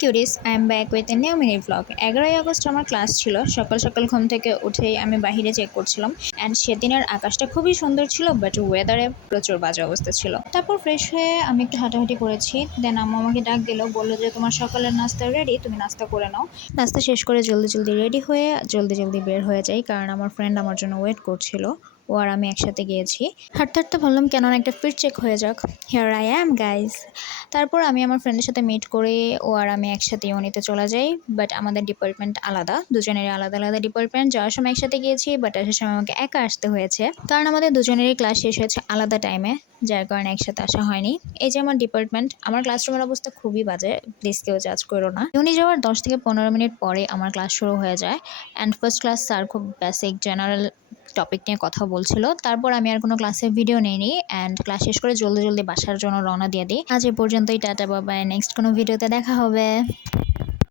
Cruris, I am back with a new mini blog. 11ই August আমার class ছিল। সকাল সকাল ঘুম থেকে উঠেই আমি বাহিরে চেক করছিলাম অ্যান্ড সেদিনের আকাশটা খুবই সুন্দর ছিল, বাট ওয়েদারে প্রচুর বাজে অবস্থা ছিল। তারপর ফ্রেশ হয়ে আমি একটু হাঁটাহাঁটি করেছি। দেন আম্মু আমাকে ডাক দিল, বললো যে তোমার সকালের নাস্তা রেডি, তুমি নাস্তা করে নাও। নাস্তা শেষ করে জলদি জলদি রেডি হয়ে জলদি জলদি বের হয়ে যাই, কারণ আমার ফ্রেন্ড আমার জন্য ওয়েট করছিল। ও আর আমি একসাথে গিয়েছি। হাঁটতে হাঁটতে ভাবলাম কেন না একটা ফিট চেক হয়ে যাক। Here I am guys. তারপর আমি আমার ফ্রেন্ডের সাথে মিট করে ও আর আমি একসাথে ইউনিতে চলে যাই। বাট আমাদের ডিপার্টমেন্ট আলাদা, দুজনেরই আলাদা আলাদা ডিপার্টমেন্ট। যাওয়ার সময় একসাথে গিয়েছি, বাট আসার সময় আমাকে একা আসতে হয়েছে, কারণ আমাদের দুজনেরই ক্লাস শেষ হয়েছে আলাদা টাইমে, যার কারণে একসাথে আসা হয়নি। এই যে আমার ডিপার্টমেন্ট, আমার ক্লাসরুমের অবস্থা খুবই বাজে, প্লিজ কেউ জাজ করো না। ইউনি যাওয়ার 10 থেকে 15 মিনিট পরে আমার ক্লাস শুরু হয়ে যায়। অ্যান্ড ফার্স্ট ক্লাস স্যার খুব বেসিক জেনারেল টপিক নিয়ে কথা বলছিল। তারপর আমি আর কোনো ক্লাসের ভিডিও নেইনি অ্যান্ড ক্লাস শেষ করে জলদি জলদি বাসার জন্য রওনা দিয়ে দিই। আজ এ পর্যন্তই, টাটা বাবাই, নেক্সট কোনো ভিডিওতে দেখা হবে।